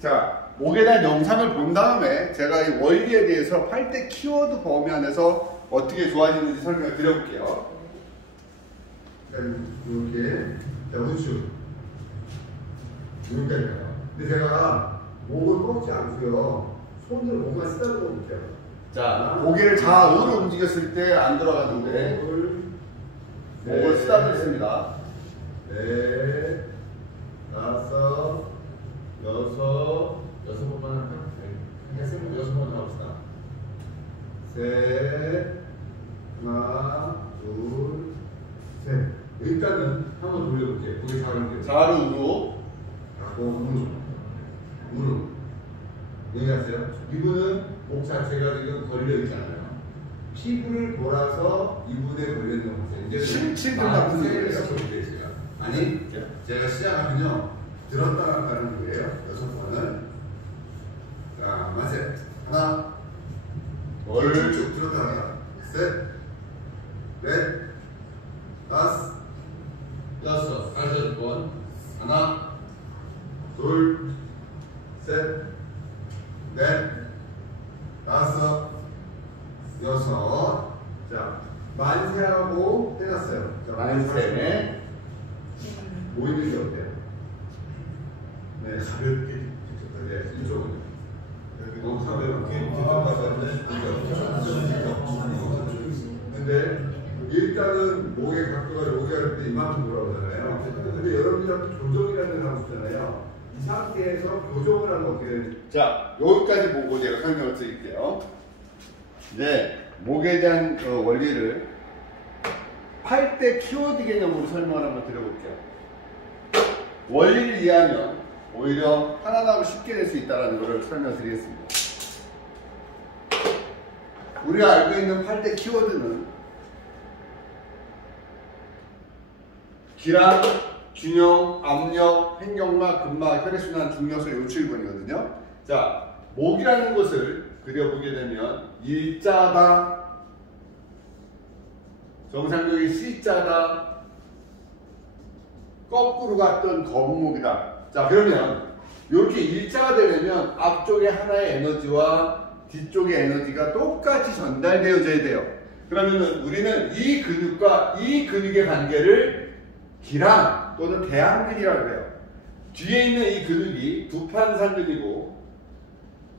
자, 목에 대한 영상을 본 다음에 제가 이 원리에 대해서 8대 키워드 범위 안에서 어떻게 좋아지는지 설명을 드려볼게요. 이렇게 자, 우측 여기까지요. 근데 제가 목을 꺾지 않고요. 손으로 목만 쓰다듬어 볼게요. 자, 고개를 좌우로 움직였을 때 안 들어가는데 목을 쓰다듬습니다. 넷, 다섯, 여섯 번만 할까요? 네. 여섯 번 합시다. 셋, 하나, 둘, 셋. 일단은 한번 돌려볼게요. 고개 좌우로. 좌우로 우로. 하고 무릎. 여기 갔어요. 이분은 목 자체가 지금 걸려 있잖아요. 피부를 돌아서 이분에 걸려 있는 거죠. 이제 심층 같은 거예요. 아니, 제가 시작하면요. 들었다 놨다 하는 거예요. 6번을. 자, 만세. 하나, 쭉쭉 들었다 놨다. 셋, 넷, 다섯, 여섯. 5번. 하나, 둘, 셋, 넷, 다섯, 여섯. 자, 만세하고 해놨어요. 자, 만세. 모이는 게 어때요? 네, 가볍게. 네, 이쪽은. 여기 너무 가볍게. 근데 일단은 목의 각도가 여기 할 때 이만큼 돌아오잖아요. 근데 여러분들한테 조정이라는 걸 하고 있잖아요. 이 상태에서 교정을 하면 어떻게 되는지. 자, 여기까지 보고 제가 설명을 드릴게요. 이제 목에 대한 원리를 8대 키워드 개념으로 설명을 한번 드려볼게요. 원리를 이해하면 오히려 하나하나 쉽게 낼 수 있다는 것을 설명드리겠습니다. 우리가 알고 있는 8대 키워드는 기랑, 균형, 압력, 횡격막, 근막, 혈액순환, 중요소, 요출근이거든요. 자, 목이라는 것을 그려보게 되면 일자다, 정상적인 C자다, 거꾸로 갔던 거북목이다. 자, 그러면 이렇게 일자가 되려면 앞쪽에 하나의 에너지와 뒤쪽의 에너지가 똑같이 전달되어져야 돼요. 그러면 우리는 이 근육과 이 근육의 관계를 기랑 또는 대항근이라고 해요. 뒤에 있는 이 근육이 두판상근이고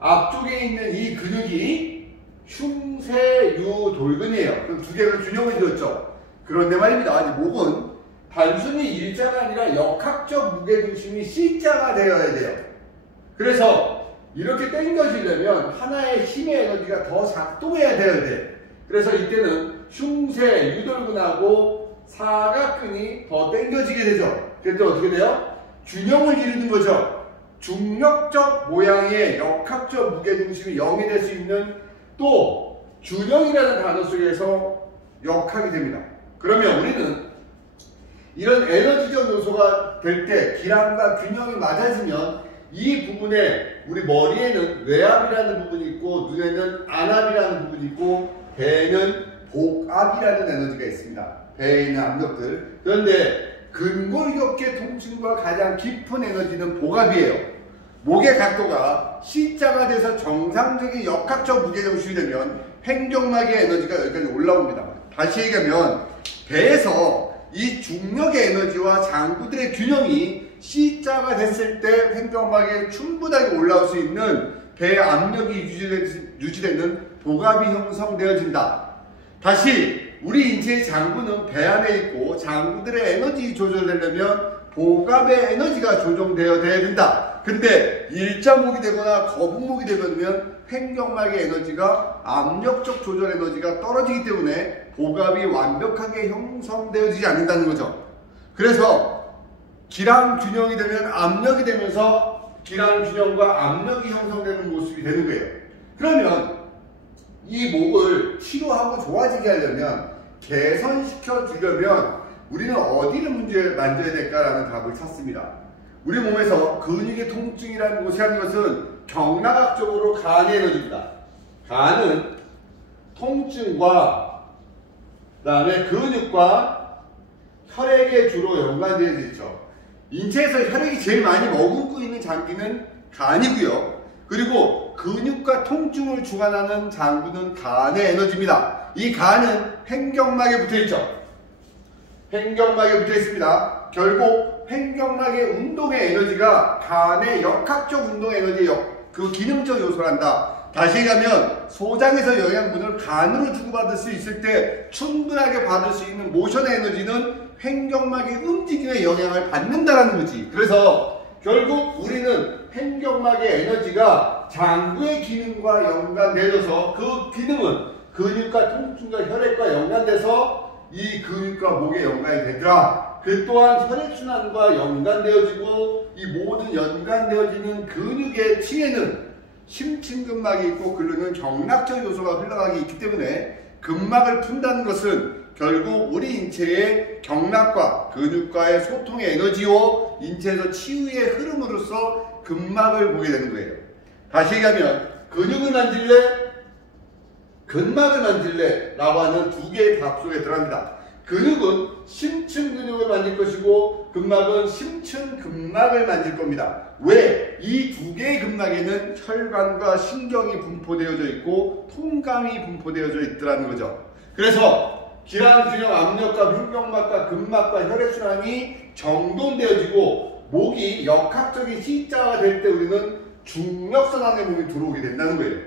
앞쪽에 있는 이 근육이 흉쇄유돌근이에요. 그럼 두 개가 균형을 이뤘죠. 그런데 말입니다. 아직 목은 단순히 일자가 아니라 역학적 무게중심이 C자가 되어야 돼요. 그래서 이렇게 당겨지려면 하나의 힘의 에너지가 더 작동해야 돼야 돼. 그래서 이때는 흉쇄, 유돌근하고 사각근이 더 당겨지게 되죠. 그랬더니 어떻게 돼요? 균형을 이루는 거죠. 중력적 모양의 역학적 무게중심이 0이 될 수 있는 또 균형이라는 단어 속에서 역학이 됩니다. 그러면 우리는 이런 에너지적 요소가 될 때 기랑과 균형이 맞아지면 이 부분에 우리 머리에는 외압이라는 부분이 있고 눈에는 안압이라는 부분이 있고 배에는 복압이라는 에너지가 있습니다. 배에 있는 압력들. 그런데 근골격계 통증과 가장 깊은 에너지는 복압이에요. 목의 각도가 C자가 돼서 정상적인 역학적 무게중심이 되면 횡격막의 에너지가 여기까지 올라옵니다. 다시 얘기하면 배에서 이 중력의 에너지와 장구들의 균형이 C자가 됐을 때 횡격막에 충분하게 올라올 수 있는 배의 압력이 유지되는 복압이 형성되어진다. 다시 우리 인체의 장구는 배 안에 있고 장구들의 에너지 조절되려면 복압의 에너지가 조정되어야 된다. 근데 일자목이 되거나 거북목이 되면 횡격막의 에너지가 압력적 조절 에너지가 떨어지기 때문에 복압이 완벽하게 형성되어지지 않는다는 거죠. 그래서 기랑 균형이 되면 압력이 되면서 기랑 균형과 압력이 형성되는 모습이 되는 거예요. 그러면 이 목을 치료하고 좋아지게 하려면 개선시켜 주려면 우리는 어디를 만져야 될까라는 답을 찾습니다. 우리 몸에서 근육의 통증이라는 것이 하는 것은 경락학적으로 간의 에너지입니다. 간은 통증과 그 다음에 근육과 혈액에 주로 연관되어 있죠. 인체에서 혈액이 제일 많이 머금고 있는 장기는 간이고요. 그리고 근육과 통증을 주관하는 장부는 간의 에너지입니다. 이 간은 횡격막에 붙어있죠. 횡격막에 붙어있습니다. 결국 횡격막의 운동의 에너지가 간의 역학적 운동의 에너지의 그 기능적 요소를 한다. 다시 얘기하면 소장에서 영양분을 간으로 주고받을 수 있을 때 충분하게 받을 수 있는 모션의 에너지는 횡격막의 움직임에 영향을 받는다는 거지. 그래서 결국 우리는 횡격막의 에너지가 장부의 기능과 연관되어서 그 기능은 근육과 통증과 혈액과 연관돼서 이 근육과 목에 연관이 되더라. 그 또한 혈액순환과 연관되어지고 이 모든 연관되어지는 근육의 층에는 심층근막이 있고 글루는 경락적 요소가 흘러가기 있기 때문에 근막을 푼다는 것은 결국 우리 인체의 경락과 근육과의 소통의 에너지요 인체에서 치유의 흐름으로서 근막을 보게 되는 거예요. 다시 얘기하면 근육을 만질래? 근막을 만질래? 라고 하는 두 개의 답 속에 들어갑니다. 근육은 심층 근육을 만질 것이고 근막은 심층 근막을 만질 겁니다. 왜? 이 두 개의 근막에는 혈관과 신경이 분포되어져 있고 통감이 분포되어져 있더라는 거죠. 그래서 기란, 균형, 압력과 횡격막과 근막과 혈액순환이 정돈되어지고 목이 역학적인 C자가 될 때 우리는 중력선 안에 몸이 들어오게 된다는 거예요.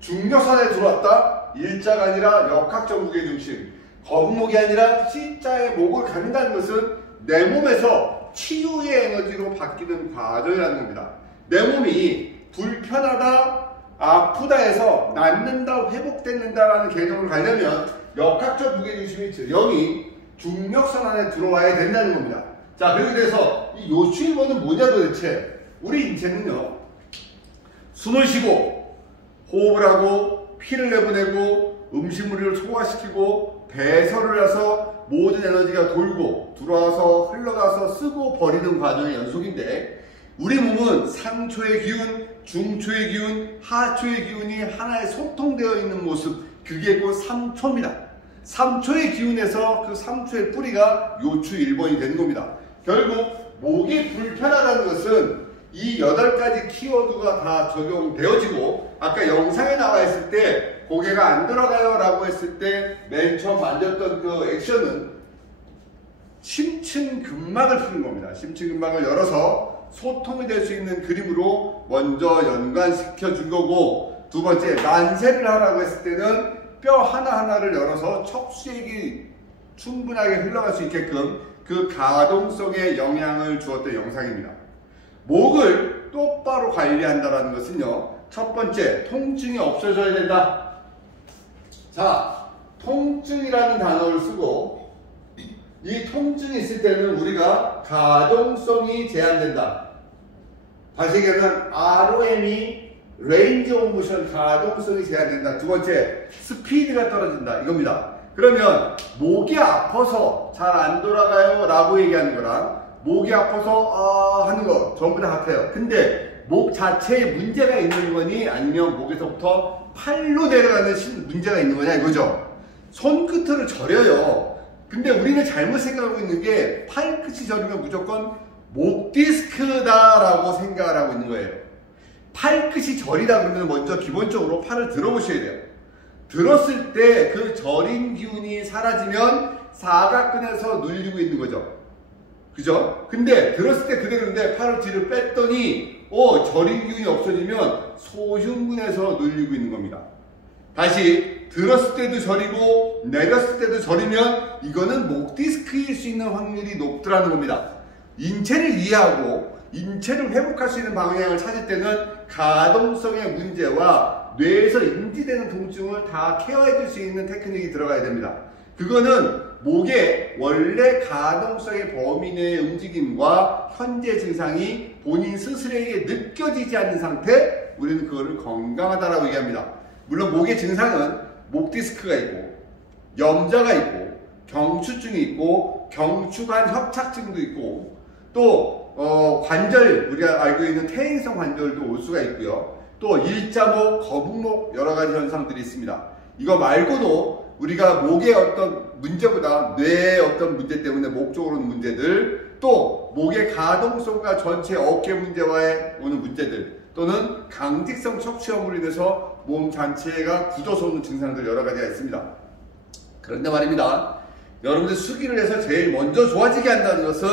중력선 안에 들어왔다? 일자가 아니라 역학적 무게중심, 거북목이 아니라 C자의 목을 갖는다는 것은 내 몸에서 치유의 에너지로 바뀌는 과정이라는 겁니다. 내 몸이 불편하다, 아프다 해서 낫는다, 회복된다라는 개념을 가려면 역학적 무게중심이 0이 중력선 안에 들어와야 된다는 겁니다. 자, 그렇게 돼서 이 요추 1번은 뭐냐 도대체? 우리 인체는요, 숨을 쉬고 호흡을 하고 피를 내보내고 음식물을 소화시키고 배설을 해서 모든 에너지가 돌고 들어와서 흘러가서 쓰고 버리는 과정의 연속인데 우리 몸은 상초의 기운, 중초의 기운, 하초의 기운이 하나에 소통되어 있는 모습, 그게 곧 3초입니다. 3초의 기운에서 그 3초의 뿌리가 요추 1번이 되는 겁니다. 결국 목이 불편하다는 것은 이 8가지 키워드가 다 적용되어지고 아까 영상에 나와 있을 때 고개가 안 들어가요 라고 했을 때 맨 처음 만졌던 그 액션은 심층근막을 푸는 겁니다. 심층근막을 열어서 소통이 될 수 있는 그림으로 먼저 연관시켜 준 거고, 두 번째 만세를 하라고 했을 때는 뼈 하나하나를 열어서 척수액이 충분하게 흘러갈 수 있게끔 그 가동성에 영향을 주었던 영상입니다. 목을 똑바로 관리한다는 것은요, 첫 번째, 통증이 없어져야 된다. 자, 통증이라는 단어를 쓰고 이 통증이 있을 때는 우리가 가동성이 제한된다. 다시 얘기하면 ROM이 레인지 오브 모션, 가동성이 제한된다. 두 번째, 스피드가 떨어진다. 이겁니다. 그러면 목이 아파서 잘 안 돌아가요 라고 얘기하는 거랑 목이 아파서 하는 거 전부 다 같아요. 근데 목 자체에 문제가 있는 거니 아니면 목에서부터 팔로 내려가는 문제가 있는 거냐 이거죠. 손끝을 저려요. 근데 우리는 잘못 생각하고 있는 게 팔끝이 저리면 무조건 목 디스크다라고 생각을 하고 있는 거예요. 팔끝이 저리다 그러면 먼저 기본적으로 팔을 들어보셔야 돼요. 들었을 때 그 저린 기운이 사라지면 사각근에서 눌리고 있는 거죠. 그죠? 근데 들었을 때 그대로인데 팔을 뒤로 뺐더니 저린 기운이 없어지면 소흉근에서 눌리고 있는 겁니다. 다시 들었을 때도 저리고 내렸을 때도 저리면 이거는 목 디스크일 수 있는 확률이 높더라는 겁니다. 인체를 이해하고 인체를 회복할 수 있는 방향을 찾을 때는 가동성의 문제와 뇌에서 인지되는 통증을 다 케어해 줄 수 있는 테크닉이 들어가야 됩니다. 그거는 목의 원래 가동성의 범위 내의 움직임과 현재 증상이 본인 스스로에게 느껴지지 않는 상태, 우리는 그거를 건강하다라고 얘기합니다. 물론 목의 증상은 목 디스크가 있고 염좌가 있고 경추증이 있고 경추관 협착증도 있고 또 관절, 우리가 알고 있는 퇴행성 관절도 올 수가 있고요. 또 일자목, 거북목 여러 가지 현상들이 있습니다. 이거 말고도 우리가 목의 어떤 문제보다 뇌의 어떤 문제 때문에 목 쪽으로 오는 문제들, 또 목의 가동성과 전체 어깨 문제와의 오는 문제들, 또는 강직성 척추염으로 인해서 몸 전체가 굳어서 오는 증상들 여러 가지가 있습니다. 그런데 말입니다. 여러분들 수기를 해서 제일 먼저 좋아지게 한다는 것은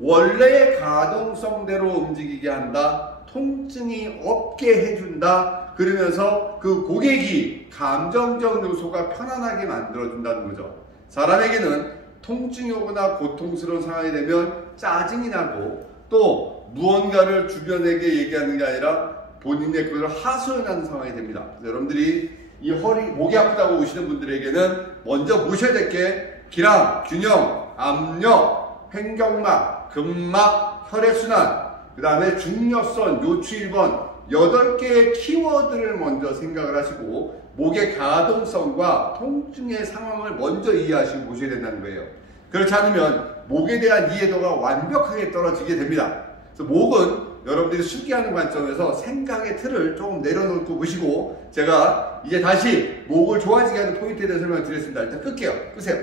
원래의 가동성대로 움직이게 한다. 통증이 없게 해준다. 그러면서 그 고객이 감정적 요소가 편안하게 만들어준다는 거죠. 사람에게는 통증이 오거나 고통스러운 상황이 되면 짜증이 나고 또 무언가를 주변에게 얘기하는 게 아니라 본인의 그걸 하소연하는 상황이 됩니다. 그래서 여러분들이 이 목이 아프다고 오시는 분들에게는 먼저 보셔야 될 게 기랑, 균형, 압력, 횡격막, 근막, 혈액순환, 그 다음에 중력선, 요추 1번 8개의 키워드를 먼저 생각을 하시고 목의 가동성과 통증의 상황을 먼저 이해하시고 보셔야 된다는 거예요. 그렇지 않으면 목에 대한 이해도가 완벽하게 떨어지게 됩니다. 그래서 목은 여러분들이 수기하는 관점에서 생각의 틀을 조금 내려놓고 보시고 제가 이제 다시 목을 좋아지게 하는 포인트에 대해서 설명을 드렸습니다. 일단 끌게요. 끄세요.